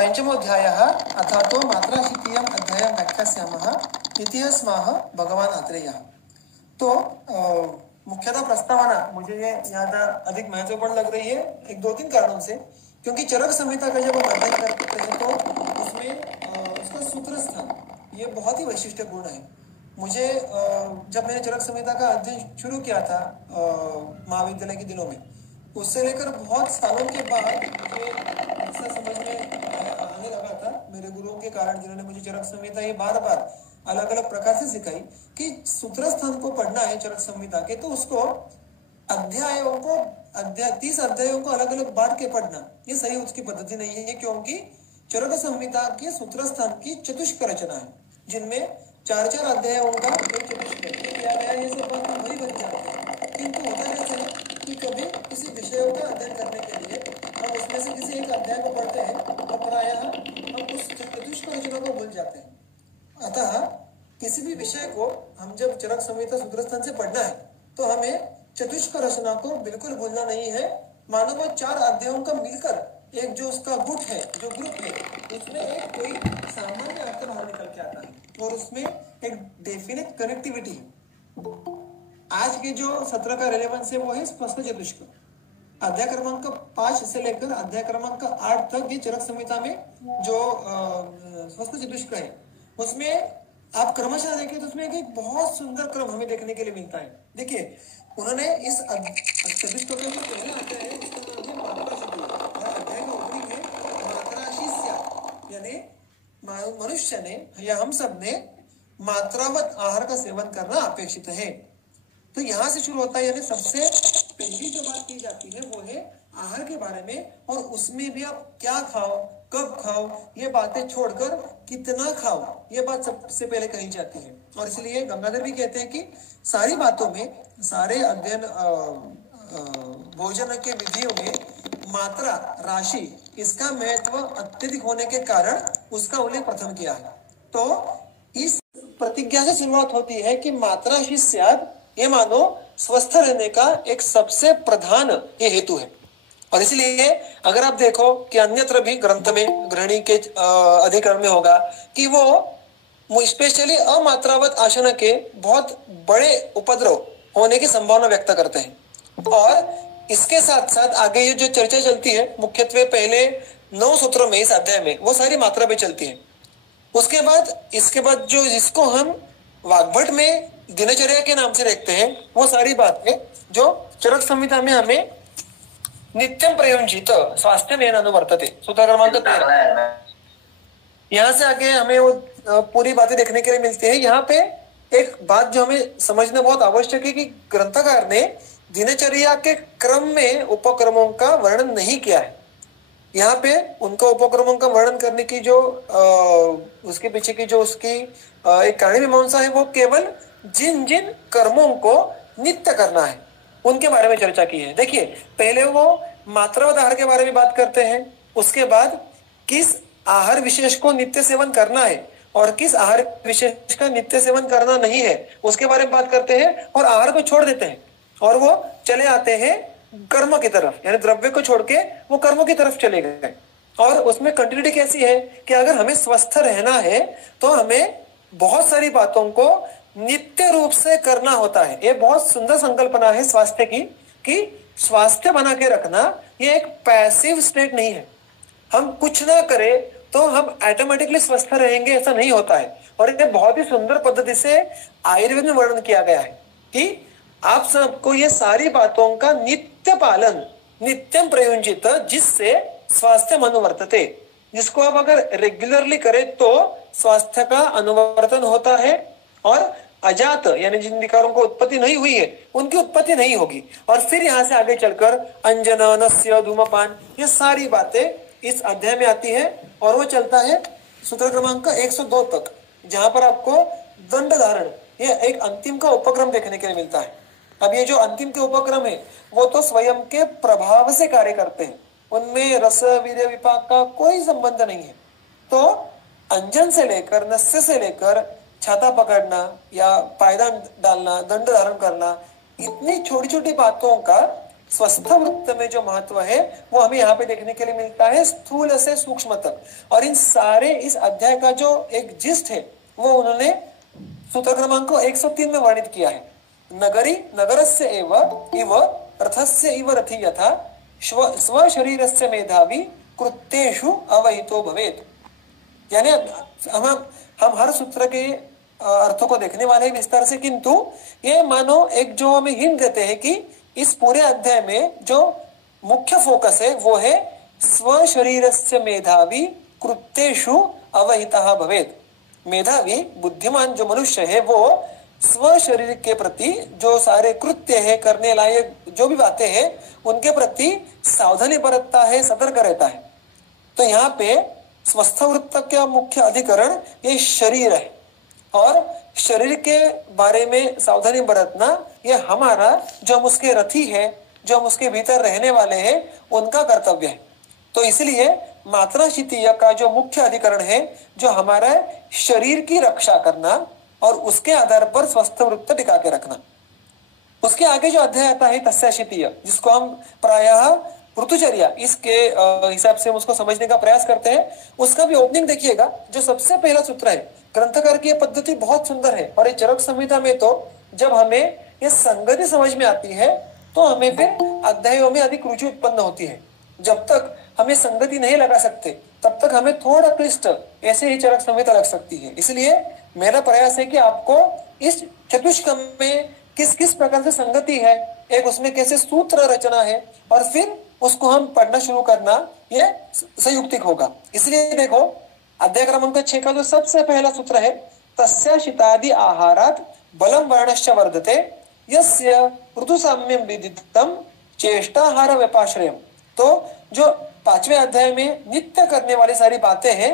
पंचमोऽध्यायः अथातो मात्राशीतीयम् अध्यायं व्याख्यास्यामः इति अस्माः भगवान् आत्रेयः। तो मुख्यतः प्रस्तावना मुझे ये ज़्यादा अधिक महत्वपूर्ण लग रही है एक दो तीन कारणों से, क्योंकि चरक संहिता का जब हम अध्ययन करते हैं तो उसमें उसका सूत्र स्थान ये बहुत ही वैशिष्ट्यपूर्ण है। मुझे जब मैंने चरक संहिता का अध्ययन शुरू किया था महाविद्यालय के दिनों में, उससे लेकर बहुत सालों के बाद मुझे ऐसा समझ में आने लगा था मेरे गुरुओं के कारण, जिन्होंने मुझे चरक संहिता ये बार बार अलग अलग प्रकार से सिखाई कि सूत्र स्थान को पढ़ना है चरक संहिता के, तो उसको अध्यायों को 30 अध्यायों को अलग अलग बांट के पढ़ना ये सही उसकी पद्धति नहीं है, क्योंकि चरक संहिता के सूत्र स्थान की चतुष्क रचना है जिनमें 4-4 अध्यायों का एक चतुष्क किया गया। ये सब बात वही बन जाती है, किंतु होता कैसे है कि कभी किसी विषय का अध्ययन करने के लिए हम उसमें से किसी एक अध्याय को पढ़ते हैं और प्रायः हम उस चतुष्क रचना को भूल जाते हैं। अतः किसी भी विषय को हम जब चरक संहिता सूत्र स्थान से पढ़ना है तो हमें चतुष्क रचना को बिल्कुल भूलना नहीं है। मानो वो 4 अध्यायों का मिलकर एक जो उसका गुट है, जो ग्रुप है, उसमें एक कोई सामान्य अर्थ बाहर निकल के आता है और उसमें एक डेफिनेट कनेक्टिविटी है। आज के जो सत्र का रेलेवेंस है वो है स्पष्ट चतुष्क। अध्याय क्रमांक 5 से लेकर अध्याय क्रमांक 8 तक ये चरक संहिता में जो स्पष्ट चतुष्क है उसमें आप क्रमशः देखें तो उसमें एक बहुत सुंदर क्रम हमें देखने के लिए मिलता है। देखिए उन्होंने इस चतुष्क के जो पहले अध्याय है उसका नाम है मात्रा। अध्याय का ओपनिंग है मात्राशीस्या, यानी मनुष्य ने या हम सब ने मात्रावत आहार का सेवन करना अपेक्षित है। तो यहाँ से शुरू होता है, यानी सबसे पहली जो बात की जाती है वो है आहार के बारे में, और उसमें भी आप क्या खाओ, कब खाओ, ये बातें छोड़कर कितना खाओ ये बात सबसे पहले कही जाती है। और इसलिए गंगाधर भी कहते हैं कि सारी बातों में, सारे अध्ययन भोजन के विधियों में मात्रा, राशि, इसका महत्व अत्यधिक होने के कारण उसका उल्लेख प्रथम किया है। तो इस प्रतिज्ञा से शुरुआत होती है कि मात्रा शिष्याद, ये मानो स्वस्थ रहने का एक सबसे प्रधान ये हेतु है। और इसलिए अगर आप देखो कि अन्यत्र भी ग्रंथ में गृहिणी के अधिकरण में होगा कि वो स्पेशली अमात्रावत आसन के बहुत बड़े उपद्रव होने की संभावना व्यक्त करते हैं। और इसके साथ साथ आगे ये जो चर्चा चलती है मुख्यत्वे पहले 9 सूत्रों में इस अध्याय में वो सारी मात्रा पे चलती है। उसके बाद इसके बाद जो जिसको हम वाग्भट में दिनचर्या के नाम से देखते हैं वो सारी बातें जो चरक संहिता में हमें नित्यम प्रयुंजित स्वास्थ्य में अनुवर्तते सूत्र क्रमांक 13, यहाँ से आगे हमें वो पूरी बातें देखने के लिए मिलती है। यहाँ पे एक बात जो हमें समझना बहुत आवश्यक है कि ग्रंथकार ने दिनचर्या के क्रम में उपक्रमों का वर्णन नहीं किया है। यहाँ पे उनका उपक्रमों का वर्णन करने की जो उसके पीछे की जो उसकी एक कहानी मीमांसा है वो केवल जिन जिन कर्मों को नित्य करना है उनके बारे में चर्चा की है। देखिए पहले वो मात्रावत आहार के बारे में बात करते हैं, उसके बाद किस आहार विशेष को नित्य सेवन करना है और किस आहार विशेष का नित्य सेवन करना नहीं है उसके बारे में बात करते हैं, और आहार को छोड़ देते हैं और वो चले आते हैं कर्म की तरफ, यानी द्रव्य को छोड़ के वो कर्मों की तरफ चले गए। और उसमें कंटिन्यूटी कैसी है कि अगर हमें स्वस्थ रहना है तो हमें बहुत सारी बातों को नित्य रूप से करना होता है। ये बहुत सुंदर संकल्पना है स्वास्थ्य की, कि स्वास्थ्य बना के रखना ये एक पैसिव स्टेट नहीं है। हम कुछ ना करें तो हम ऑटोमेटिकली स्वस्थ रहेंगे, ऐसा नहीं होता है। और ये बहुत ही सुंदर पद्धति से आयुर्वेद में वर्णन किया गया है कि आप सबको ये सारी बातों का नित्य पालन, नित्यम प्रयुंजित, जिससे स्वास्थ्य अनुवर्तते, जिसको आप अगर रेगुलरली करें तो स्वास्थ्य का अनुवर्तन होता है और अजात यानी जिन विकारों को उत्पत्ति नहीं हुई है उनकी उत्पत्ति नहीं होगी। और फिर यहाँ से आगे चलकर अंजन, नस्य, धूमपान, ये सारी बातें इस अध्याय में आती है और वो चलता है सूत्र क्रमांक 102 तक, जहां पर आपको दंड धारण ये एक अंतिम का उपक्रम देखने के लिए मिलता है। अब ये जो अंतिम के उपक्रम है वो तो स्वयं के प्रभाव से कार्य करते हैं, उनमें रस, वीर्य, विपाक का कोई संबंध नहीं है। तो अंजन से लेकर, नस्य से लेकर छाता पकड़ना या पायदान डालना, दंड धारण करना, इतनी छोटी छोटी बातों का स्वस्थ वृत्त में जो महत्व है वो हमें यहाँ पे देखने के लिए मिलता है, स्थूल से सूक्ष्म तक। और इन सारे इस अध्याय का जो एक जिस्ट है वो उन्होंने सूत्र क्रमांक 103 में वर्णित किया है। नगरी नगरस्य एव इव रथस्य इव रथी यथा स्व शरीरस्य मेधावी कृत्येषु अवहितो भवेत्। यानी हम हर सूत्र के अर्थों को देखने वाले हैं विस्तार से, किंतु ये मानो एक जो हमें हिंट देते हैं कि इस पूरे अध्याय में जो मुख्य फोकस है वो है स्व शरीरस्य मेधावी कृत्येषु अवहितः भवेत्। मेधावी बुद्धिमान जो मनुष्य है वो स्व शरीर के प्रति जो सारे कृत्य है, करने लायक जो भी बातें हैं उनके प्रति सावधानी बरतता है, सतर्क रहता है। तो यहाँ पे स्वस्थ वृत्त का मुख्य अधिकरण ये शरीर है, और शरीर के बारे में सावधानी बरतना ये हमारा, जो हम उसके रथी है, जो हम उसके भीतर रहने वाले हैं, उनका कर्तव्य है। तो इसलिए मात्रा शितीय का जो मुख्य अधिकरण है, जो हमारा शरीर की रक्षा करना और उसके आधार पर स्वस्थ वृत्त टिका के रखना। उसके आगे जो अध्याय आता है तस्य शितीय, जिसको हम प्रायः ऋतुचर्या इसके हिसाब से हम उसको समझने का प्रयास करते हैं, उसका भी ओपनिंग देखिएगा। जो सबसे पहला सूत्र है, ग्रंथकार की पद्धति बहुत सुंदर है, और ये चरक संहिता में तो जब हमें ये संगति समझ में आती है तो हमें फिर अध्यायों में अधिक रुचि उत्पन्न होती है। जब तक हमें संगति नहीं लगा सकते तब तक हमें थोड़ा क्लिष्ट ऐसे ही चरक संहिता लग सकती है। इसलिए मेरा प्रयास है कि आपको इस चतुष्क में किस किस प्रकार से संगति है, एक उसमें कैसे सूत्र रचना है, और फिर उसको हम पढ़ना शुरू करना, ये संयुक्तिक होगा। इसलिए देखो अध्याय क्रमांक 6 का जो सबसे पहला सूत्र है, तस्य शितादि आहारात बलम वर्णश्च वर्धते यस्य ऋतु साम्यम विदितम चेष्टाहार व्यपाश्रयम। तो जो 5वें अध्याय में नित्य करने वाली सारी बातें हैं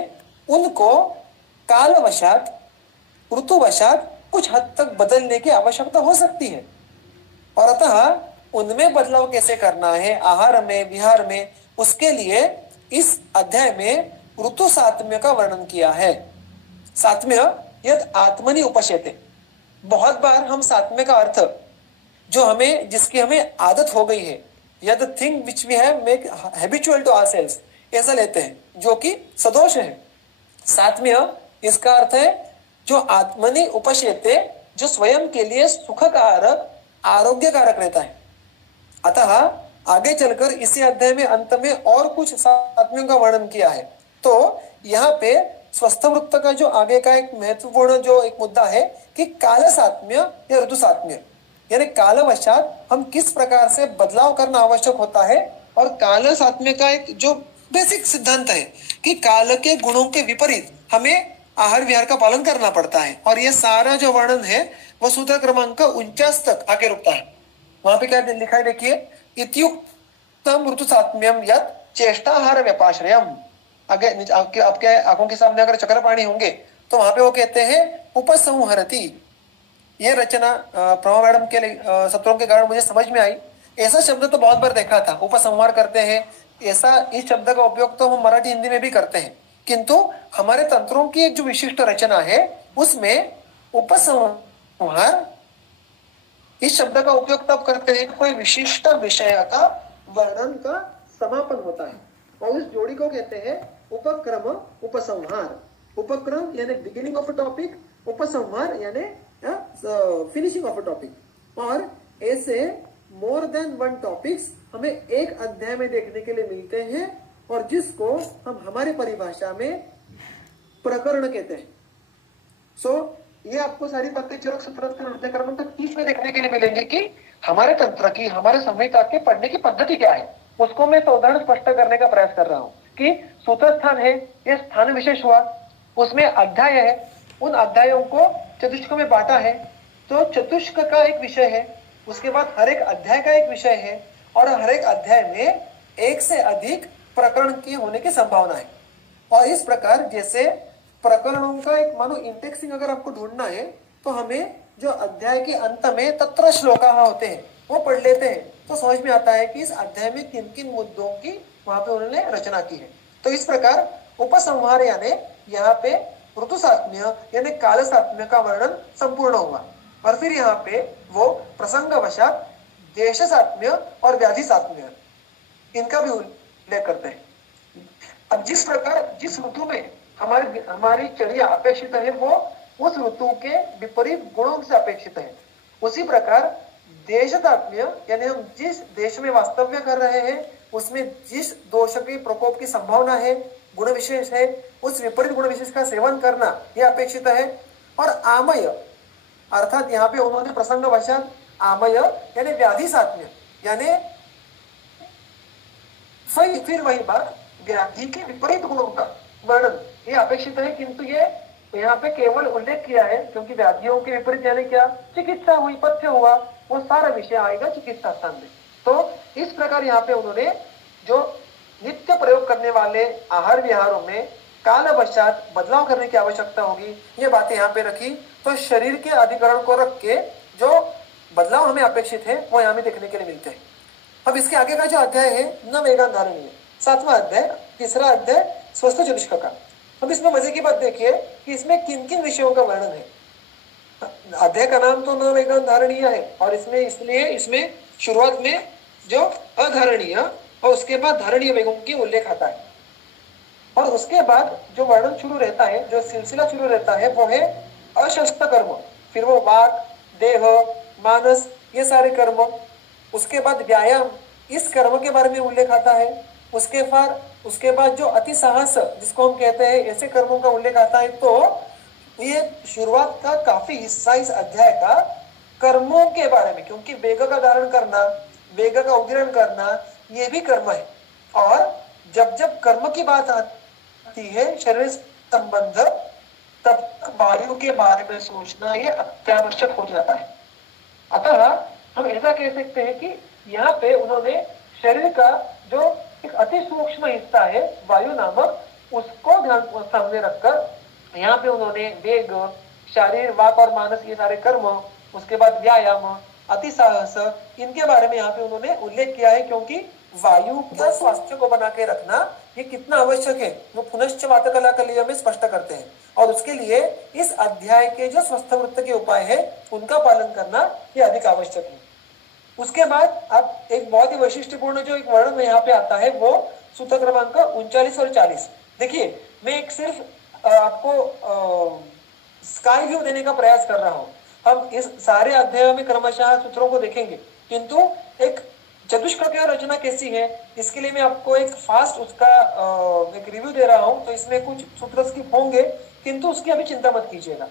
उनको कालवशात ऋतुवशात कुछ हद तक बदलने की आवश्यकता हो सकती है, और अतः उनमें बदलाव कैसे करना है आहार में, विहार में, उसके लिए इस अध्याय में ऋतु सात्म्य का वर्णन किया है। सात्म्य यद आत्मनि उपशेते। बहुत बार हम सात्म्य का अर्थ जो हमें, जिसकी हमें आदत हो गई है, the thing which we have make habitual to ourselves, ऐसा लेते हैं, जो कि सदोष है। सात्म्य इसका अर्थ है जो आत्मनि उपशेते, जो स्वयं के लिए सुखकारक, आरोग्यकारक रहता है। अतः आगे चलकर इसी अध्याय में अंत में और कुछ सात्म्यों का वर्णन किया है। तो यहाँ पे स्वस्थ वृत्त का जो आगे का एक महत्वपूर्ण जो एक मुद्दा है कि काल सात्म्य या ऋतु सात्म्य, यानी कालवशात हम किस प्रकार से बदलाव करना आवश्यक होता है। और काल सात्म्य का एक जो बेसिक सिद्धांत है कि काल के गुणों के विपरीत हमें आहार विहार का पालन करना पड़ता है। और ये सारा जो वर्णन है वो सूत्र क्रमांक 49 तक आगे रुकता है। वहां पे क्या लिखा है देखिए, इत्युक्तम ऋतु सात्म्यम यत् चेष्टाहार व्यपाश्रयम। आगे आपके आंखों के सामने अगर चक्रपाणी होंगे तो वहां पे वो कहते हैं उपसंहरति। ये रचना प्रमा मैडम के सत्रों के कारण मुझे समझ में आई। ऐसा शब्द तो बहुत बार देखा था, उपसंहार करते हैं, ऐसा इस शब्द का उपयोग तो हम मराठी हिंदी में भी करते हैं, किंतु हमारे तंत्रों की एक जो विशिष्ट रचना है उसमें उपसंहार इस शब्द का उपयोग तब करते हैं कोई विशिष्ट विषय का वर्णन का समापन होता है, और उस जोड़ी को कहते हैं उपक्रम उपसंहार। उपक्रम यानी बिगिनिंग ऑफ अ टॉपिक, उपसंहार यानी फिनिशिंग ऑफ अ टॉपिक। और ऐसे मोर देन वन टॉपिक्स हमें एक अध्याय में देखने के लिए मिलते हैं, और जिसको हम हमारी परिभाषा में प्रकरण कहते हैं। ये आपको सारी बातें चरक सूत्र के क्रमांक 30 में देखने के लिए मिलेंगे कि हमारे तंत्र की, हमारे संहिता के पढ़ने की पद्धति क्या है। उसको मैं तो उदाहरण स्पष्ट करने का प्रयास कर रहा हूँ कि सूत्र स्थान है, ये स्थान विशेष हुआ, उसमें अध्याय है, उन अध्यायों को चतुष्क में बांटा है, तो चतुष्क का एक विषय है, उसके बाद हर एक अध्याय का एक विषय है, और हर एक अध्याय में एक से अधिक प्रकरण की होने की संभावना है। और इस प्रकार जैसे प्रकरणों का एक मानो इंडेक्सिंग अगर आपको ढूंढना है तो हमें जो अध्याय के अंत में तत्र श्लोका होते हैं वो पढ़ लेते हैं, तो समझ में आता है कि इस अध्याय में किन किन मुद्दों की वहां पे उन्होंने रचना की है। तो इस प्रकार उपसंहार यानी यहाँ पे ऋतु सात्म्य यानी काल सात्म्य का वर्णन संपूर्ण हुआ। और फिर यहाँ पे वो प्रसंगवशात देश सात्म्य और व्याधि सात्म्य, इनका भी उल्लेख करते हैं। अब जिस प्रकार जिस ऋतु में हमारी चर्या अपेक्षित है वो उस ऋतु के विपरीत गुणों से अपेक्षित है, उसी प्रकार देश तात्म्य यानी हम जिस देश में वास्तव्य कर रहे हैं उसमें जिस दोष की प्रकोप की संभावना है, गुण विशेष है, उस विपरीत गुण विशेष का सेवन करना यह अपेक्षित है। और आमय अर्थात यहाँ पे उन्होंने प्रसंग वशात आमय यानी व्याधि सात्म्य यानी फिर वही बात व्याधि के विपरीत गुणों का वर्णन ये अपेक्षित है, किंतु ये यहाँ पे केवल उल्लेख किया है क्योंकि व्याधियों के विपरीत यानी क्या, चिकित्सा हुई, पथ्य हुआ, वो सारा विषय आएगा चिकित्सा स्थान में। तो इस प्रकार यहाँ पे उन्होंने जो नित्य प्रयोग करने वाले आहार विहारों में काल पश्चात बदलाव करने की आवश्यकता होगी, ये बातें यहाँ पे रखी। तो शरीर के अधिकरण को रख के जो बदलाव हमें अपेक्षित है वो यहाँ में देखने के लिए मिलते हैं। अब इसके आगे का जो अध्याय है न वेगान धारणीय, 7वां अध्याय, तीसरा अध्याय स्वस्थ चतुष्क का। अब इसमें मजे की बात देखिए कि इसमें किन किन विषयों का वर्णन है। अध्याय का नाम तो न वेगान धारणीय है और इसमें शुरुआत में जो अधारणीय और उसके बाद धारणीय वेगों की उल्लेख आता है और उसके बाद जो वर्णन शुरू रहता है, जो सिलसिला शुरू रहता है वो है अशस्त्र कर्म, फिर वो वाक, देह, मानस, ये सारे कर्म। उसके बाद व्यायाम, इस कर्म के बारे में उल्लेख आता है। उसके बाद जो अति साहस जिसको हम कहते हैं, ऐसे कर्मों का उल्लेख आता है। तो ये शुरुआत का काफी हिस्सा इस अध्याय का कर्मों के बारे में, क्योंकि वेग का धारण करना, वेग का उदीरण करना, ये भी कर्म है। और जब जब कर्म की बात आती है शरीर संबंध, तब वायु के बारे में सोचना ये अत्यावश्यक हो जाता है। अतः हम ऐसा कह सकते हैं कि यहाँ पे उन्होंने शरीर का जो एक अति सूक्ष्म हिस्सा है वायु नामक, उसको ध्यान सामने रखकर यहाँ पे उन्होंने वेग, शारीर, वाक और मानस, ये सारे कर्म, उसके बाद व्यायाम, अति साहस, इनके बारे में यहाँ पे उन्होंने उल्लेख किया है। क्योंकि वायु का स्वास्थ्य को बना के रखना ये कितना आवश्यक है वो पुनश्च वातकला कलिय में स्पष्ट करते हैं। और उसके लिए इस अध्याय के जो स्वस्थ वृत्त के उपाय है उनका पालन करना ये अधिक आवश्यक है। उसके बाद अब एक बहुत ही वैशिष्ट्यपूर्ण जो एक वर्णन यहाँ पे आता है वो सूत्र क्रमांक 39 और 40। देखिए मैं एक सिर्फ आपको स्काई व्यू देने का प्रयास कर रहा हूँ। हम इस सारे अध्यायों में क्रमशः सूत्रों को देखेंगे, किंतु एक चतुष्क की रचना कैसी है इसके लिए मैं आपको एक फास्ट उसका एक रिव्यू दे रहा हूँ। तो इसमें कुछ सूत्र स्किप होंगे, किंतु उसकी अभी चिंता मत कीजिएगा।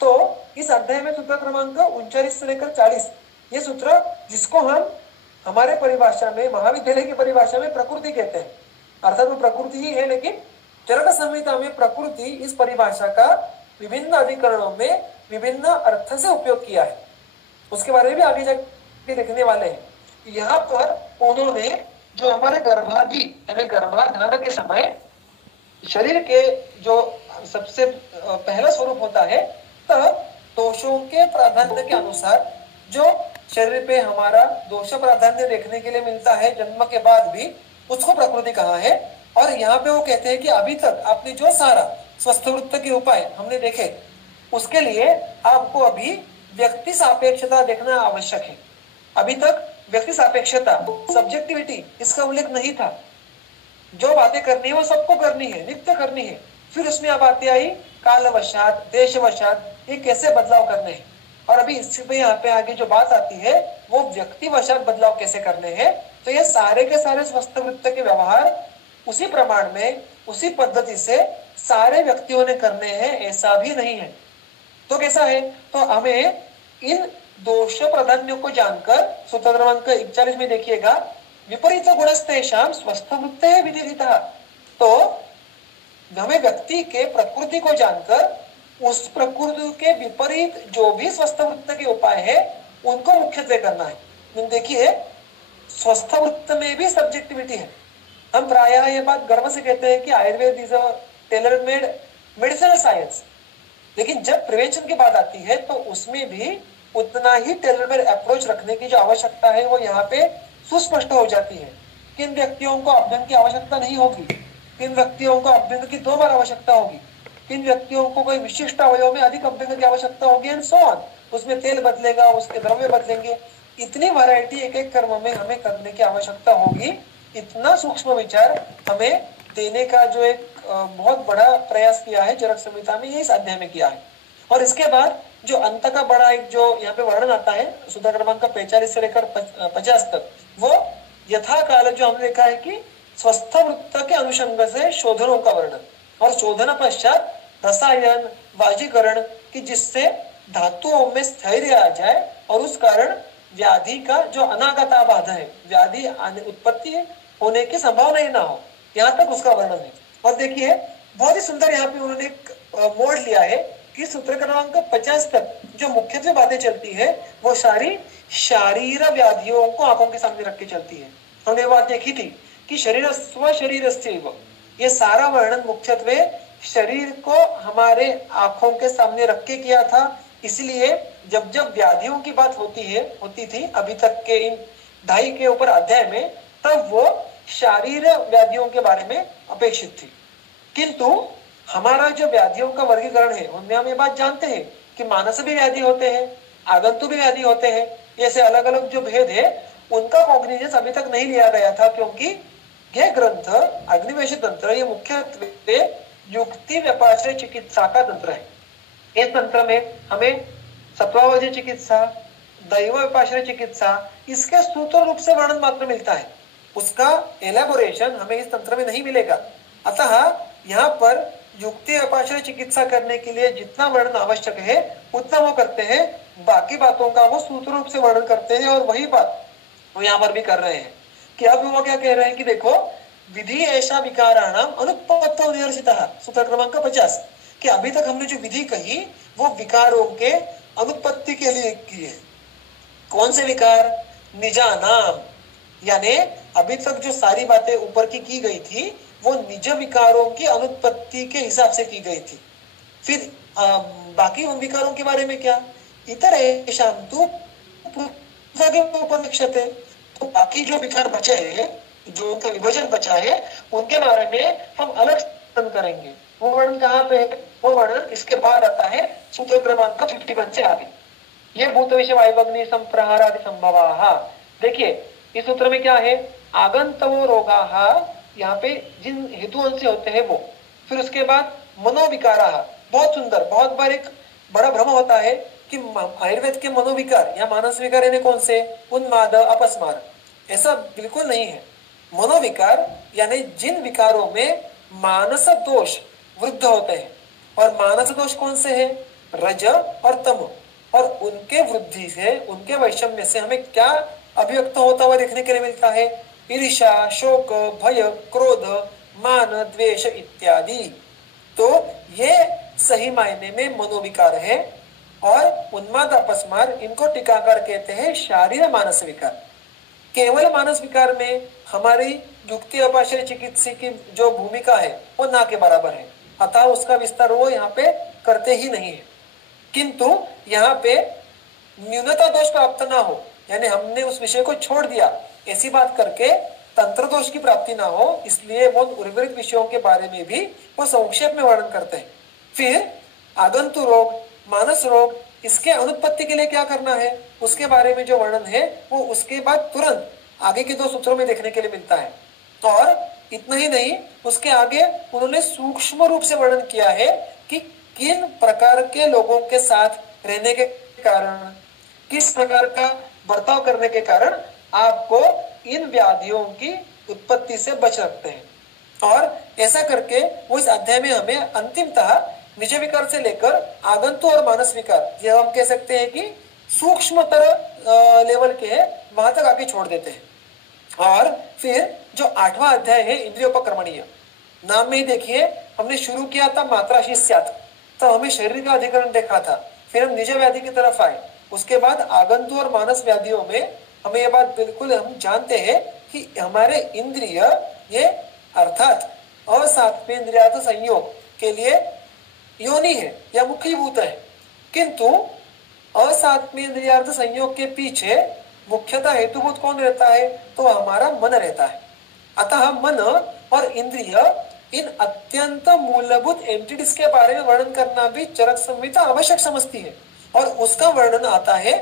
तो इस अध्याय में सूत्र क्रमांक 39 से लेकर 40, ये सूत्र जिसको हम हमारे परिभाषा में, महाविद्यालय की परिभाषा में प्रकृति कहते हैं, अर्थात वो प्रकृति ही है, लेकिन चरक संहिता में प्रकृति इस परिभाषा का विभिन्न अधिकरणों में विभिन्न अर्थ से उपयोग किया है। उसके बारे में भी आगे जाके देखने वाले हैं। यहाँ पर उन्होंने जो हमारे गर्भादि यानी गर्भाधान के समय शरीर के जो सबसे पहला स्वरूप होता है, तब दोषों के प्राधान्य के अनुसार जो शरीर पे हमारा दोष प्राधान्य देखने के लिए मिलता है जन्म के बाद भी, उसको प्रकृति कहा है। और यहाँ पे वो कहते हैं कि अभी तक आपने जो सारा स्वस्थ वृत्त के उपाय हमने देखे, उसके लिए आपको अभी व्यक्ति सापेक्षता देखना आवश्यक है। अभी तक व्यक्ति सापेक्षता, सब्जेक्टिविटी, इसका उल्लेख नहीं था। जो बातें करनी है वो सबको करनी है, नित्य करनी है। फिर उसमें अब बातें आई कालवशात, देशवशात, ये कैसे बदलाव करने हैं। और अभी इसमें यहाँ पे आगे जो बात आती है वो व्यक्ति वशात बदलाव कैसे करने हैं। तो ये सारे के सारे स्वस्थ वृत्त के व्यवहार उसी प्रमाण में, उसी पद्धति से सारे व्यक्तियों ने करने हैं, ऐसा भी नहीं है। तो कैसा है, तो हमें इन दोष प्राधान्यों को जानकर सूत्र क्रमांक 41 में देखिएगा, विपरीत गुणस्तेषां स्वस्थ वृत्ते विदिता। तो हमें व्यक्ति के प्रकृति को जानकर उस प्रकृति के विपरीत जो भी स्वस्थ वृत्त के उपाय है उनको मुख्यत्वे करना है। देखिए स्वस्थ वृत्त में भी सब्जेक्टिविटी है। हम प्रायः ये बात गर्व से कहते हैं कि Ayurveda is a tailor made medicinal science, लेकिन जब प्रिवेंशन की बात आती है तो उसमें भी उतना ही टेलर मेड अप्रोच रखने की जो आवश्यकता है वो यहाँ पे सुस्पष्ट हो जाती है। किन व्यक्तियों को अभ्यंग की आवश्यकता नहीं होगी, किन व्यक्तियों को अभ्यंग की 2 बार आवश्यकता होगी, किन व्यक्तियों को कोई विशिष्ट अवयव में अधिक अभ्यंग की आवश्यकता होगी, एंड सो ऑन। उसमें तेल बदलेगा, उसके द्रव्य बदलेंगे, इतनी वैरायटी एक एक कर्म में हमें करने की आवश्यकता होगी। इतना सूक्ष्म विचार हमें देने का जो एक बहुत बड़ा प्रयास किया है चरक संहिता में, ये इस अध्याय में किया है। और इसके बाद जो अंत का बड़ा एक जो यहाँ पे वर्णन आता है सूत्र क्रमांक का 45 से लेकर 50 तक, वो यथा काल जो हमने देखा है कि स्वस्थ वृत्त के अनुषंग से शोधनों का वर्णन, और शोधन पश्चात रसायन वाजीकरण की जिससे धातुओं में स्थैर्य आ जाए और उस कारण व्याधि का जो अनागता बाधा है, व्याधि उत्पत्ति होने की संभावना ही ना हो, यहाँ तक उसका वर्णन है। और देखिए बहुत ही सुंदर यहाँ पे उन्होंने एक मोड़ लिया है कि सूत्र क्रमांक 50 तक जो मुख्यत्वे बातें चलती है वो सारी शारीर व्याधियों को आंखों के सामने रख के चलती है। हमने बात देखी थी कि शरीर स्व शरीर, ये सारा वर्णन मुख्यत्वे शरीर को हमारे आंखों के सामने रख के किया था। इसलिए जब जब व्याधियों की बात होती थी अभी तक के इन 2.5 के ऊपर अध्याय में, तब वो शारीर व्याधियों के बारे में अपेक्षित थी। किंतु हमारा जो व्याधियों का वर्गीकरण है उनमें हम ये बात जानते हैं कि मानस भी व्याधि होते हैं, आगंतु भी व्याधि होते हैं। ऐसे अलग अलग जो भेद है उनका कॉग्निजेंस अभी तक नहीं लिया गया था, क्योंकि यह ग्रंथ अग्निवेश तंत्र ये मुख्यत्वे युक्ति व्यापाश्रय चिकित्सा का तंत्र है। इस तंत्र में हमें सत्वावधि चिकित्सा, दैव व्यापाश्रय चिकित्सा, इसके सूत्र रूप से वर्णन मात्र मिलता है, उसका एलेबोरेशन हमें इस तंत्र में नहीं मिलेगा। अतः यहाँ पर युक्ति व्यापाश्रय चिकित्सा करने के लिए जितना वर्णन आवश्यक है उतना वो करते हैं, बाकी बातों का वो सूत्र रूप से वर्णन करते हैं। और वही बात वो यहाँ पर भी कर रहे हैं कि अब वो क्या कह रहे हैं कि देखो विधि ऐसा विकाराणाम अनुपत्तो निदर्शितः, सूत्र क्रमांक 50, कि अभी तक हमने जो विधि कही वो विकारों के अनुत्पत्ति के लिए की है। कौन से विकार? निजानाम, यानी अभी तक जो सारी बातें ऊपर की गई थी वो निज विकारों की अनुत्पत्ति के हिसाब से की गई थी। फिर बाकी उन विकारों के बारे में क्या? इतर ऐशाम तु उपनिषते, तो बाकी जो विकार बचे हैं, जो उनका विभाजन बचा है, उनके बारे में हम अलग वर्णन करेंगे। वो वर्णन कहाँ पे है? वो वर्णन इसके बाद आता है सूत्र क्रमांक 51 से आगे। ये भूत विषय वायुअग्नि संप्रहार आदि संभवा। देखिए इस सूत्र में क्या है? आगंतवो रोगा, यहाँ पे जिन हेतुओं से होते हैं वो। फिर उसके बाद मनोविकारा, बहुत सुंदर। बहुत बार एक बड़ा भ्रम होता है कि आयुर्वेद के मनोविकार या मानस विकार यानी कौन से? उन्माद, अपस्मार। ऐसा बिल्कुल नहीं है। मनोविकार यानी जिन विकारों में मानस दोष वृद्ध होते हैं, और मानस दोष कौन से हैं? रज और तम। और उनके वृद्धि से, उनके वैषम्य से हमें क्या अभिव्यक्त होता हुआ देखने के लिए मिलता है? ईर्ष्या, शोक, भय, क्रोध, मान, द्वेष इत्यादि। तो ये सही मायने में मनोविकार है। और उन्माद, अपस्मार, इनको टीकाकार कहते हैं शारीर मानस विकार। केवल मानस विकार में हमारी युक्ति व्यापाश्रय चिकित्सा की जो भूमिका है वो ना के बराबर है, अतः उसका विस्तार वो यहाँ पे करते ही नहीं है। किंतु यहाँ पे न्यूनता दोष प्राप्त ना हो, यानी हमने उस विषय को छोड़ दिया ऐसी बात करके तंत्र दोष की प्राप्ति ना हो, इसलिए वो उर्वरित विषयों के बारे में भी वो संक्षेप में वर्णन करते हैं। फिर आगंतु रोग, मानस रोग, इसके अनुत्पत्ति के लिए क्या करना है उसके बारे में जो वर्णन है वो उसके बाद तुरंत आगे के 2 सूत्रों में देखने के लिए मिलता है। और इतना ही नहीं, उसके आगे उन्होंने सूक्ष्म रूप से वर्णन किया है कि किन प्रकार के लोगों के साथ रहने के कारण, किस प्रकार का बर्ताव करने के कारण आपको इन व्याधियों की उत्पत्ति से बच सकते हैं। और ऐसा करके वो इस अध्याय में हमें अंतिमतः निज विकार से लेकर आगंतु और मानस विकार, ये हम कह सकते हैं कि सूक्ष्मतर लेवल के है, वहां तक आके छोड़ देते हैं। और फिर जो 8वां अध्याय है इंद्रियोपक्रमणीय, नाम में ही देखिए हमने शुरू किया था मात्राशी स्यात्, तो हमें शरीर का अधिकरण देखा था। फिर हम निज व्याधि की तरफ आए, उसके बाद आगंतु और मानस व्याधियों में हमें यह बात बिल्कुल हम जानते हैं कि हमारे इंद्रिय ये अर्थात असात्म्य इंद्रियार्थ संयोग के लिए योनि है या मुख्यभूत है। किंतु असात्म्य इंद्रियार्थ संयोग के पीछे मुख्यतः हेतुभूत कौन रहता है? तो हमारा मन रहता है। अतः मन और इंद्रिय इन अत्यंत मूलभूत एंटिटीज के बारे में वर्णन करना भी चरक संहिता आवश्यक समझती है। और उसका वर्णन आता है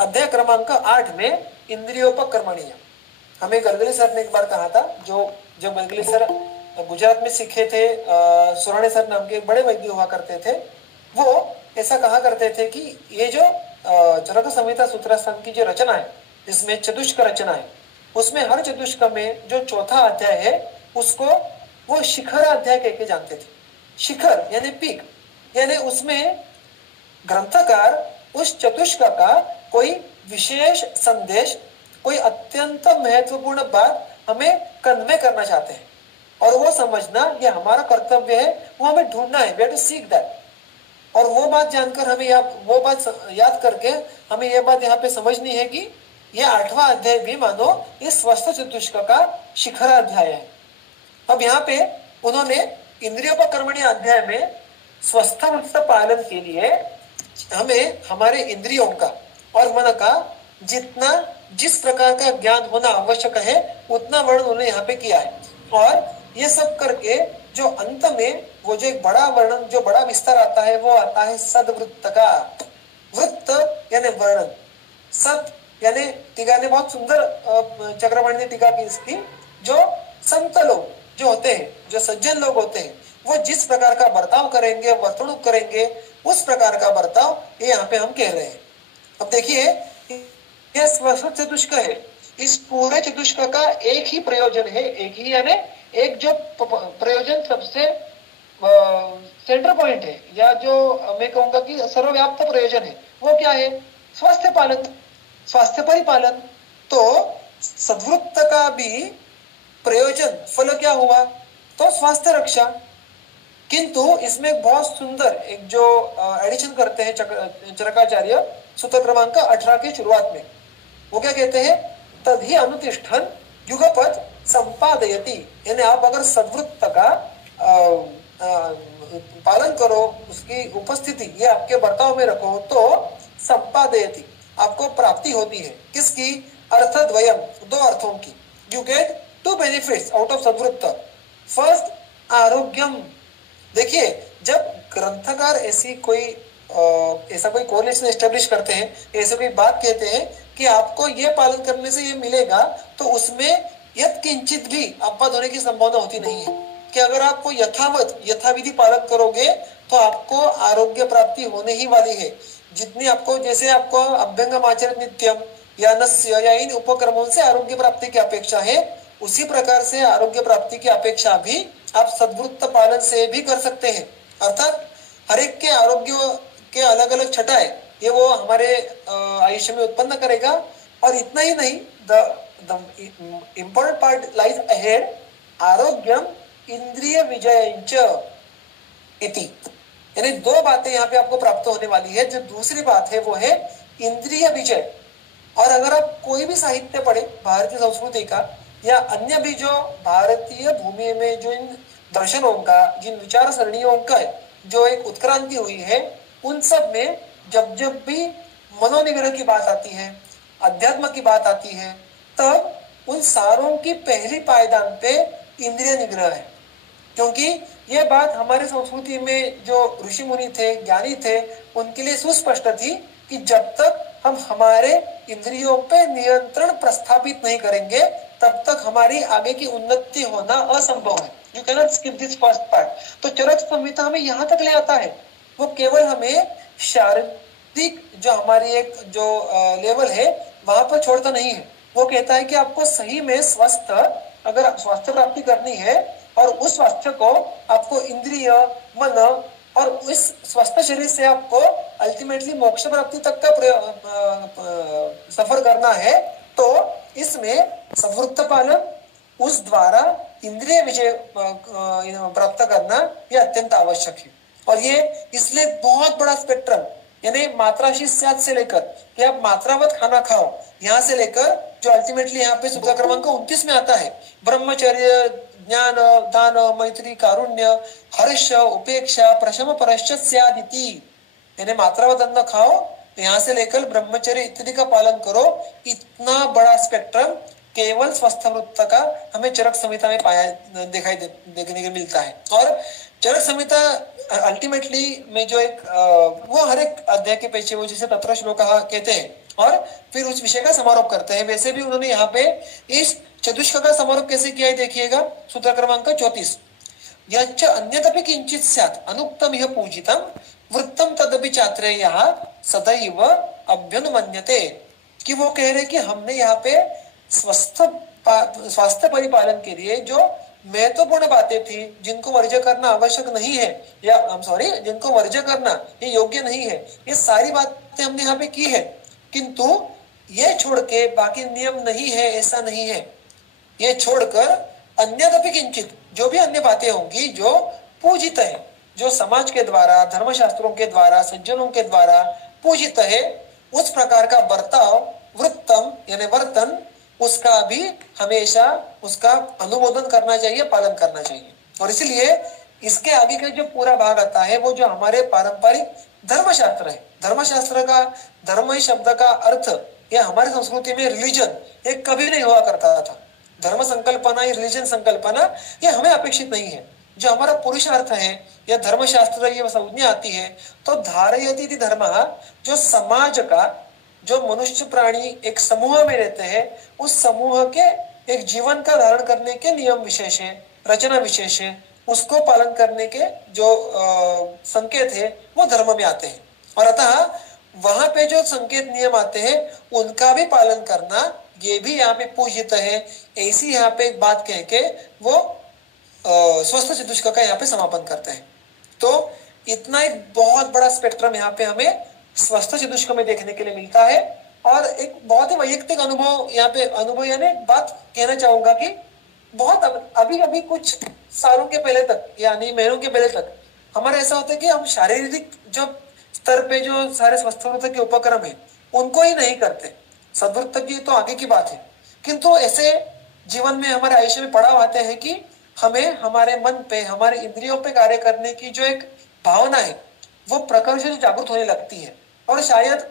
अध्याय क्रमांक 8 में इंद्रियोपक्रमणीय। हमें गलगली सर ने एक बार कहा था, जो गलगली सर गुजरात में सीखे थे, सुराणे सर नाम के एक बड़े वैद्य हुआ करते थे, वो ऐसा कहा करते थे कि ये जो चरक संहिता सूत्रासन की जो रचना है, जिसमें चतुष्क रचना है, उसमें हर चतुष्क में जो चौथा अध्याय है उसको वो शिखर अध्याय कह के जानते थे। शिखर यानी पीक, यानी उसमें ग्रंथकार उस चतुष्क का कोई विशेष संदेश, कोई अत्यंत महत्वपूर्ण बात हमें कन्वे करना चाहते हैं, और वो समझना ये हमारा कर्तव्य है, वो हमें ढूंढना है, we have to seek that. और वो बात जानकर हमें वो बात याद करके हमें ये बात यहाँ पे समझनी है कि ये 8वां अध्याय भी मानो इस स्वस्थ चतुष्क का शिखर अध्याय है। अब यहाँ पे उन्होंने इंद्रियोपक्रमणीय अध्याय में स्वस्थ वृत्त पालन के लिए हमें हमारे इंद्रियों का और मन का जिस प्रकार का ज्ञान होना आवश्यक है उतना वर्णन उन्होंने यहाँ पे किया है। और ये सब करके जो अंत में वो जो एक बड़ा वर्णन, जो बड़ा विस्तार आता है, वो आता है सद्वृत्त का। वृत्त यानी वर्णन, सत यानी टीका ने बहुत सुंदर चक्रवाणी ने टीका की इसकी, जो संत लोग जो होते हैं, जो सज्जन लोग होते हैं, वो जिस प्रकार का बर्ताव करेंगे, वर्तणूक करेंगे, उस प्रकार का बर्ताव ये यहाँ पे हम कह रहे हैं। अब देखिए, यह स्वस्थ चतुष्क है। इस पूरे चतुष्क का एक ही प्रयोजन है, एक ही यानी एक जो प्रयोजन सबसे सेंटर पॉइंट है, या जो मैं कहूंगा कि सर्वव्याप्त प्रयोजन है, वो क्या है? स्वास्थ्य पालन, स्वास्थ्य परिपालन। तो सद्वृत्त का भी प्रयोजन फल क्या हुआ? तो स्वास्थ्य रक्षा। किंतु इसमें बहुत सुंदर एक जो एडिशन करते हैं चरकाचार्य सूत्र क्रमांक 18 की शुरुआत में, वो क्या कहते हैं? तदहि अनुतिष्ठन युगपद संपादयति, यानी आप अगर सद्वृत्त का पालन करो, उसकी उपस्थिति ये आपके बर्ताव में रखो, तो संपादयति, आपको प्राप्ति होती है। किसकी? अर्थद्वयम, दो अर्थों की। You get two benefits out of सद्वृत्त। फर्स्ट, आरोग्यम। देखिए, जब ग्रंथकार ऐसा कोई कोरिलेशन एस्टेब्लिश करते हैं, ऐसे कोई बात कहते हैं कि आपको ये पालन करने से ये मिलेगा, तो उसमें यत्किंचित भी अपवाद होने की संभावना होती नहीं है कि अगर आपको यथाविधि पालन करोगे तो आपको आरोग्य प्राप्ति होने ही वाली है। जितनी आपको, जैसे आपको अभ्यंगम आचरित नित्यम या नस्य या इन उपक्रमों से आरोग्य प्राप्ति की अपेक्षा है, उसी प्रकार से आरोग्य प्राप्ति की अपेक्षा भी आप सद्वृत्त पालन से भी कर सकते हैं। अर्थात हर एक के आरोग्य के अलग अलग छटा है, ये वो हमारे आयुष्य में उत्पन्न करेगा। और इतना ही नहीं, the important part lies ahead, आरोग्यम इंद्रिय विजयंच इति, यानी दो बातें यहाँ पे आपको प्राप्त होने वाली है। जो दूसरी बात है वो है इंद्रिय विजय। और अगर आप कोई भी साहित्य पढ़े भारतीय संस्कृति का, या अन्य भी जो भारतीय भूमि में जो इन दर्शनों का, जिन विचार सरणियों का जो एक उत्क्रांति हुई है, उन सब में जब जब भी मनोनिग्रह की बात आती है, अध्यात्म की बात आती है, तब उन सारों की पहली पायदान पे इंद्रिय निग्रह है। क्योंकि ये बात हमारे संस्कृति में जो ऋषि मुनि थे, ज्ञानी थे, उनके लिए सुस्पष्ट थी कि जब तक हम हमारे इंद्रियों पे नियंत्रण प्रस्थापित नहीं करेंगे, तब तक हमारी आगे की उन्नति होना असंभव है। You can not skip this first part. तो चरक संहिता हमें यहाँ तक ले आता है। वो केवल हमें शारीरिक जो हमारी एक जो लेवल है वहां पर छोड़ता नहीं है। वो कहता है कि आपको सही में स्वस्थ, अगर स्वास्थ्य प्राप्ति करनी है, और उस स्वास्थ्य को आपको इंद्रिय, मन और इस स्वस्थ शरीर से आपको अल्टीमेटली मोक्ष प्राप्ति तक का सफर करना है, तो इसमें सद्वृत्त पालन, उस द्वारा इंद्रिय विजय प्राप्त करना ये अत्यंत आवश्यक है। और ये इसलिए बहुत बड़ा स्पेक्ट्रम, यानी मात्राशीस्याद से लेकर कि आप मात्रावत खाना खाओ, यहाँ से लेकर जो अल्टीमेटली यहाँ पे सूत्र क्रमांक 29 में आता है, ब्रह्मचर्य, ज्ञान, दान, मैत्री, कारुण्य, हर्ष, उपेक्षा, प्रशम परश्चादिति, यानी मात्रावत अन्न खाओ, यहाँ से लेकर ब्रह्मचर्य इत्यादि का पालन करो। इतना बड़ा स्पेक्ट्रम केवल स्वस्थ वृत्त का हमें चरक संहिता में देखने को मिलता है। और चरक संहिता अल्टीमेटली में जो एक वो हर एक अध्याय के पीछे वो जिसे तत्र श्लोक कहते हैं, और फिर उस विषय का समारोप करते हैं। वैसे भी उन्होंने यहाँ पे इस चतुष्क का समारोप कैसे किया है देखिएगा, सूत्र क्रमांक 34। यच्च अन्यदपि किंचित स्यात् अनुक्तम इह पूजितम वृत्तम तदपि चात्रेयः सदैव अभ्युन्मन्यते। कि वो कह रहे कि हमने यहाँ पे स्वास्थ्य परिपालन के लिए जो महत्वपूर्ण बातें थी, जिनको वर्ज्य करना आवश्यक नहीं है, या जिनको वर्ज्य करना ये योग्य नहीं है, ये सारी बातें हमने यहाँ पे की है, किंतु ये छोड़ के बाकी नियम नहीं है, ऐसा नहीं है। ये छोड़कर अन्यदपि किंचित, जो भी अन्य बातें होंगी जो पूजित है, जो समाज के द्वारा, धर्मशास्त्रों के द्वारा, सज्जनों के द्वारा पूजित है, उस प्रकार का बर्ताव, वृत्तम यानी वर्तन, उसका भी हमेशा उसका अनुमोदन करना चाहिए, पालन करना चाहिए। और इसलिए इसके आगे का जो पूरा भाग आता है वो जो हमारे पारंपरिक धर्मशास्त्र है। धर्मशास्त्र का, धर्म शब्द का अर्थ, यह हमारी संस्कृति में रिलीजन ये कभी नहीं हुआ करता था। धर्म संकल्पना या रिलीजन संकल्पना ये हमें अपेक्षित नहीं है। जो हमारा पुरुषार्थ है या धर्मशास्त्र ये संज्ञा आती है तो धारयति इति धर्मः, जो समाज का, जो मनुष्य प्राणी एक समूह में रहते हैं, उस समूह के एक जीवन का धारण करने के नियम विशेष है, रचना विशेष है, उसको पालन करने के जो संकेत है वो धर्म में आते हैं। और अतः वहां पे जो संकेत नियम आते हैं उनका भी पालन करना ये भी यहाँ पे पूजित है। ऐसी यहाँ पे एक बात कह के वो स्वस्थ चतुष्क का यहाँ पे समापन करते हैं। तो इतना एक बहुत बड़ा स्पेक्ट्रम यहाँ पे हमें स्वस्थ चतुष्क में देखने के लिए मिलता है। और एक बहुत ही वैयक्तिक अनुभव यहाँ पे, अनुभव यानी बात कहना चाहूंगा कि बहुत अभी कुछ सालों के पहले तक, यानी महीनों के पहले तक हमारा ऐसा होता है कि हम शारीरिक जो स्तर पे जो सारे स्वस्थ के उपक्रम है उनको ही नहीं करते। सद्वृत्त की तो आगे की बात है, किंतु ऐसे जीवन में हमारे आयुष्य में पड़ाव आते हैं कि हमें हमारे मन पे, हमारे इंद्रियों पे कार्य करने की जो एक भावना है वो प्रखर से जागृत होने लगती है। और शायद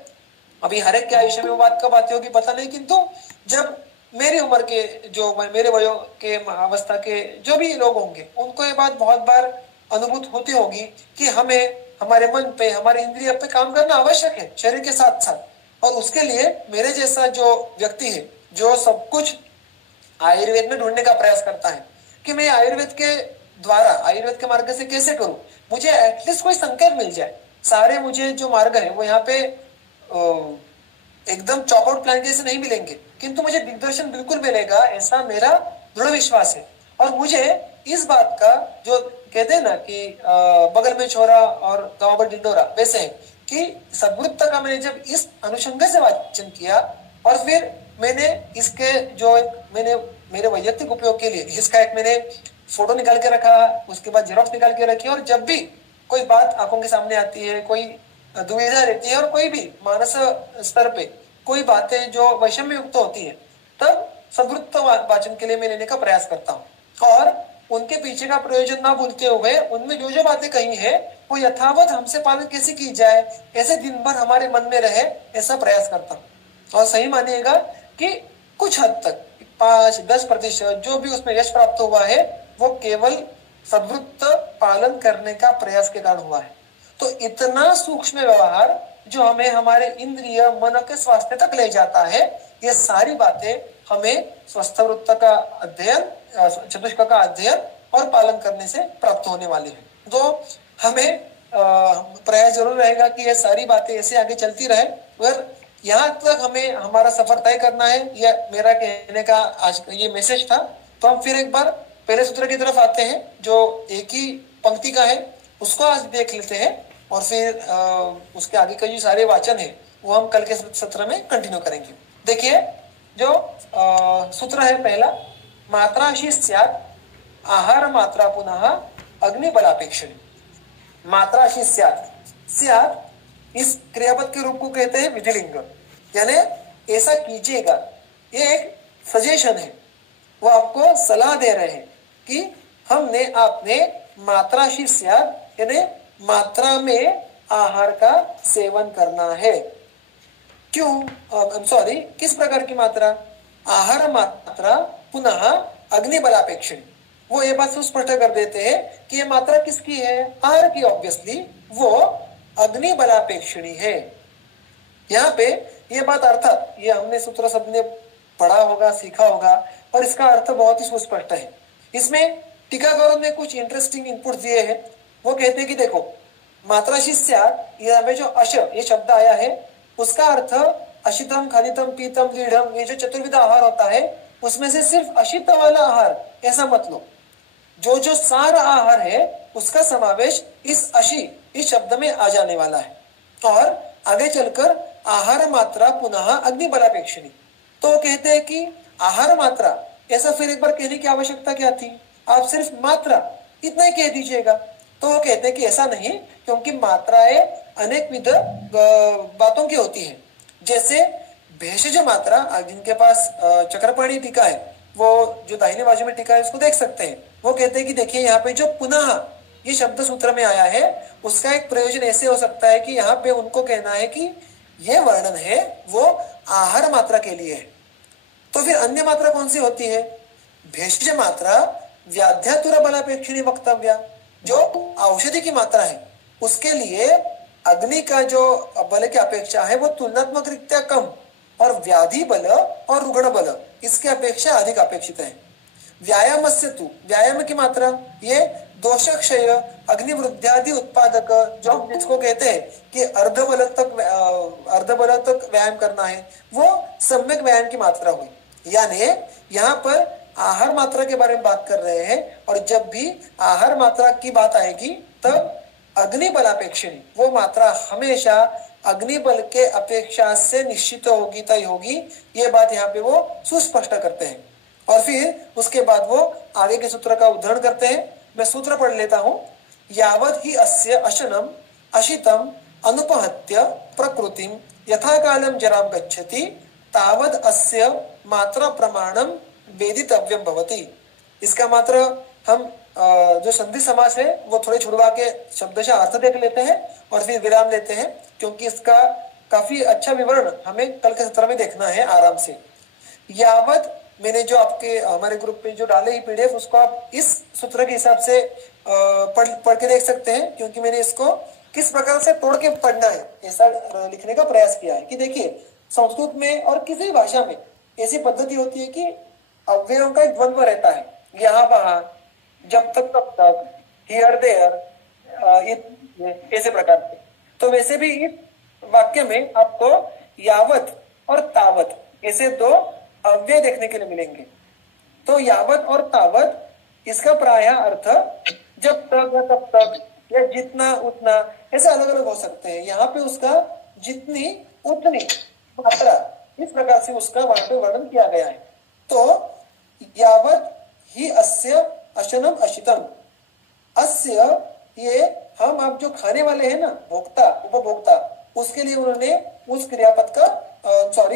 अभी हर एक के आयुष्य में वो बात कब आती होगी पता नहीं, किंतु जब मेरी उम्र के, जो मेरे वयो के अवस्था के जो भी लोग होंगे उनको ये बात बहुत बार अनुभूत होती होगी कि हमें हमारे मन पे, हमारे इंद्रिय पे काम करना आवश्यक है शरीर के साथ साथ। और उसके लिए मेरे जैसा जो व्यक्ति है जो सब कुछ आयुर्वेद में ढूंढने का प्रयास करता है कि मैं आयुर्वेद के द्वारा, आयुर्वेद के मार्ग से कैसे करूं, मुझे एटलीस्ट कोई संकेत मिल जाए। सारे मुझे जो मार्ग है वो यहाँ पे एकदम चॉप आउट प्लान जैसे नहीं मिलेंगे, किंतु मुझे दिग्दर्शन बिल्कुल मिलेगा, ऐसा मेरा दृढ़ विश्वास है। और मुझे इस बात का, जो कहते हैं ना कि बगल में छोरा और गांव पर ढिंडोरा, वैसे है कि सद्वृत्त का मैंने जब इस अनुषंग से वाचन किया और फिर मैंने इसके जो मैंने मेरे वैयक्तिक उपयोग के लिए इसका एक मैंने फोटो निकाल के रखा, उसके बाद जेरॉक्स निकाल के रखी, और जब भी कोई बात आंखों के सामने आती है, कोई दुविधा रहती है और कोई भी मानस स्तर पे कोई बातें जो वैषम्य युक्त होती है, तब सद्वृत्त वाचन के लिए मैं लेने का प्रयास करता हूँ। और उनके पीछे का प्रयोजन ना भूलते हुए उनमें जो जो बातें कही है वो यथावत हमसे पालन कैसे की जाए, ऐसे दिन भर हमारे मन में रहे, ऐसा प्रयास करता हूँ। और सही मानिएगा कि कुछ हद तक 5-10% जो भी उसमें यश प्राप्त हुआ है वो केवल सद्वृत्त पालन करने का प्रयास के कारण हुआ है। तो इतना सूक्ष्म व्यवहार जो हमें हमारे इंद्रिय मन के स्वास्थ्य तक ले जाता है, ये सारी बातें हमें स्वस्थ वृत्त का अध्ययन, चतुष्क का अध्ययन और पालन करने से प्राप्त होने वाली है। तो हमें प्रयास जरूर रहेगा कि ये सारी बातें ऐसे आगे चलती रहे। और यहाँ तक हमें हमारा सफर तय करना है, यह मेरा कहने का आज ये मैसेज था। तो हम फिर एक बार पहले सूत्र की तरफ आते हैं जो एक ही पंक्ति का है, उसको आज देख लेते हैं और फिर उसके आगे का जो सारे वाचन है वो हम कल के सत्र में कंटिन्यू करेंगे। देखिए जो सूत्र है पहला, मात्राशी स्यात् आहार मात्रा पुनः अग्निबलापेक्षणी। मात्राशी स्यात् इस क्रियापद के रूप को कहते हैं विधिलिंग, यानी ऐसा कीजिएगा। ये एक सजेशन है, वो आपको सलाह दे रहे हैं कि आपने मात्राशी स्यात् यानी मात्रा में आहार का सेवन करना है। क्यों, किस प्रकार की मात्रा? आहार मात्रा पुनः अग्निबलापेक्षणी। वो ये बात स्पष्ट कर देते हैं कि ये मात्रा किसकी है? आहार की। ऑब्वियसली वो अग्निबलापेक्षणी है। यहाँ पे ये बात अर्थात ये हमने सूत्र सबने पढ़ा होगा, सीखा होगा, और इसका अर्थ बहुत ही सुस्पष्ट है। इसमें टीकाकारों ने कुछ इंटरेस्टिंग इनपुट दिए हैं। वो कहते हैं कि देखो, मात्राशी स्यात्, यहाँ पे जो अश ये शब्द आया है उसका अर्थ अशितम, खनितम, पीतम, लीढ़म, ये जो चतुर्विध आहार होता है उसमें से सिर्फ अशित वाला आहार ऐसा मत लो। जो जो सार आहार है उसका समावेश इस अशी इस शब्द में आ जाने वाला है। और आगे चलकर आहार मात्रा पुनः अग्नि बलापेक्षिणी, तो कहते हैं कि आहार मात्रा, ऐसा फिर एक बार कहने की आवश्यकता क्या थी, आप सिर्फ मात्रा इतना ही कह दीजिएगा। तो वो कहते हैं कि ऐसा नहीं, क्योंकि मात्राएं अनेक विध बातों की होती है। जैसे भेषज मात्रा, जिनके पास चक्रपाणी टीका है, वो जो दाहिने बाजू में टीका है उसको देख सकते हैं। वो कहते हैं कि देखिए यहाँ पे जो पुनः ये शब्द सूत्र में आया है उसका एक प्रयोजन ऐसे हो सकता है कि यहाँ पे उनको कहना है कि ये वर्णन है वो आहार मात्रा के लिए है। तो फिर अन्य मात्रा कौन सी होती है? भेषज मात्रा व्याध्यातुर बलापेक्षिणी वक्तव्या, जो औषधि की मात्रा है उसके लिए अग्नि का जो बल की अपेक्षा है वो तुलनात्मक रीत्या कम, और व्याधि बल और रुग्ण बल इसके अपेक्षा अधिक अपेक्षित है। व्यायाम से तु, व्यायाम की मात्रा ये दोषक्षय, अग्निवृद्ध्यादि उत्पादक, जो हम जिसको कहते हैं कि अर्धबल तक व्यायाम करना है, वो सम्यक व्यायाम की मात्रा हुई। यानी यहाँ पर आहार मात्रा के बारे में बात कर रहे हैं, और जब भी आहार मात्रा की बात आएगी तब अग्नि बलापेक्षिणी वो मात्रा हमेशा अग्निबल के अपेक्षा से निश्चित होगी, तय होगी। ये बात यहाँ पे वो सुस्पष्ट करते हैं। और फिर उसके बाद वो आगे के सूत्र का उदाहरण करते हैं। मैं सूत्र पढ़ लेता हूं। यावत् ही अस्य अशनम अशितम अनुपहत्य प्रकृतिम यथा कालम जराम गच्छति तावद अस्य मात्रा प्रमाणम वेदितव्यम भवति। इसका मात्र हम जो संधि समास है वो थोड़े छुड़वा के शब्दशः अर्थ देख लेते हैं और फिर विराम लेते हैं, क्योंकि इसका काफी अच्छा विवरण हमें कल के सत्र में देखना है आराम से। यावत मैंने जो आपके हमारे ग्रुप पे जो डाले ही पीडीएफ, उसको आप इस सूत्र के हिसाब से पढ़ के देख सकते हैं, क्योंकि मैंने इसको किस प्रकार से तोड़ के पढ़ना है ऐसा लिखने का प्रयास किया है। कि देखिए, संस्कृत में और किसी भाषा में ऐसी पद्धति होती है कि अव्ययों का एक द्वंद्व रहता है, यहाँ वहां, जब तक तब तक, हियर देयर, ऐसे प्रकार के। तो वैसे भी इस वाक्य में आपको यावत और तावत ऐसे दो अव्यय देखने के लिए मिलेंगे। तो यावत और तावत इसका प्रायः अर्थ जब तक या तब तक या जितना उतना ऐसे अलग अलग हो सकते हैं। यहाँ पे उसका जितनी उतनी मात्रा इस प्रकार से उसका वहां पे वर्णन किया गया है। तो यावत ही अस्य अशनम अशितम, अस्य ये हम आप जो खाने वाले हैं ना, भोक्ता उपभोक्ता, उसके लिए उन्होंने उस क्रियापद का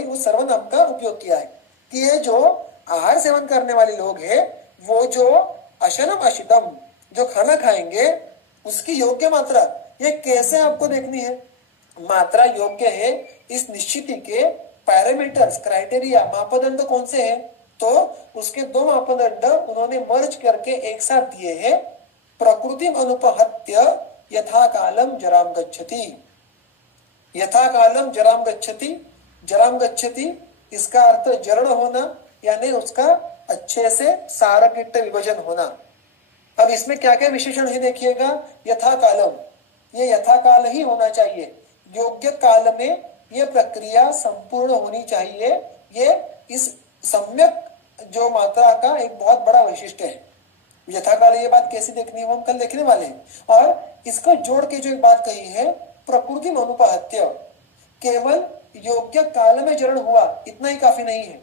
उस सर्वनाम का उपयोग किया है कि ये जो आहार सेवन करने वाले लोग हैं वो जो अशनम अशितम जो खाना खाएंगे उसकी योग्य मात्रा ये कैसे आपको देखनी है। मात्रा योग्य है इस निश्चिति के पैरामीटर्स, क्राइटेरिया, मापदंड कौन से हैं? तो उसके दो मापदंड उन्होंने मर्ज करके एक साथ दिए हैं। प्रकृति अनुपहत्य यथा कालम जराम गच्छति, यथा कालम जराम गच्छति, जराम गच्छति इसका अर्थ जरण होना, यानी उसका अच्छे से सारकिट विभाजन होना। अब इसमें क्या क्या विशेषण है देखिएगा। यथा कालम, ये यथा काल ही होना चाहिए, योग्य काल में ये प्रक्रिया संपूर्ण होनी चाहिए। ये इस सम्यक जो मात्रा का एक बहुत बड़ा वैशिष्ट्य है। यथा काल ये बात कैसे देखनी है वो हम कल देखने वाले हैं। और इसको जोड़ के जो एक बात कही है, प्रकृति अनुपहत्य, केवल योग्य काल में जरण हुआ इतना ही काफी नहीं है,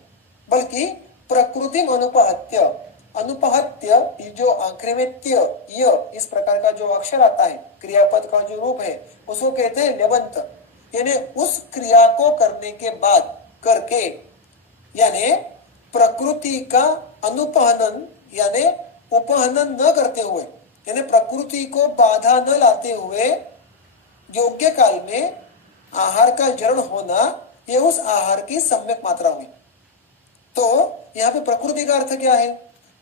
बल्कि प्रकृति अनुपहत्य, अनुपहत्य जो आखिरी में त्य य इस प्रकार का जो अक्षर आता है, क्रियापद का जो रूप है उसको कहते हैं ल्यबंत, यानी उस क्रिया को करने के बाद करके, यानी प्रकृति का अनुपहनन यानी उपहनन न करते हुए, यानी प्रकृति को बाधा न लाते हुए योग्य काल में आहार का जरण होना, ये उस आहार की सम्यक मात्रा हुई। तो यहाँ पे प्रकृति का अर्थ क्या है,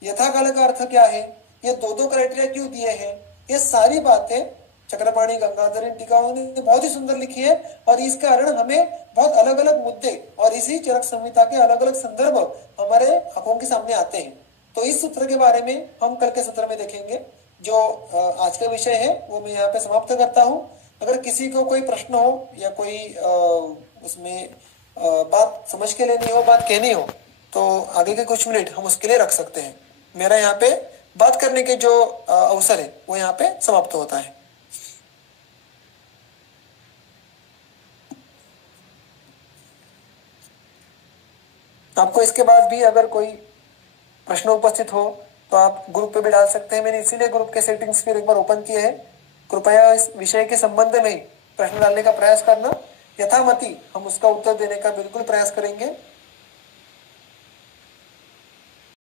यथा काल का अर्थ क्या है, ये दो दो क्राइटेरिया क्यों दिए हैं, ये सारी बातें चक्रपाणी गंगाधर टीकाओं ने बहुत ही सुंदर लिखी है, और इस कारण हमें बहुत अलग अलग मुद्दे और इसी चरक संहिता के अलग अलग संदर्भ हमारे आंखों के सामने आते हैं। तो इस सूत्र के बारे में हम कल के सूत्र में देखेंगे। जो आज का विषय है वो मैं यहाँ पे समाप्त करता हूँ। अगर किसी को कोई प्रश्न हो या कोई उसमें बात समझ के लेनी हो, बात कहनी हो, तो आगे के कुछ मिनट हम उसके लिए रख सकते हैं। मेरा यहाँ पे बात करने के जो अवसर है वो यहाँ पे समाप्त होता है। आपको इसके बाद भी अगर कोई प्रश्न उपस्थित हो तो आप ग्रुप पे भी डाल सकते हैं। मैंने इसीलिए ग्रुप के सेटिंग्स फिर एक बार ओपन किए हैं। कृपया इस विषय के संबंध में प्रश्न डालने का प्रयास करना, यथामति हम उसका उत्तर देने का बिल्कुल प्रयास करेंगे।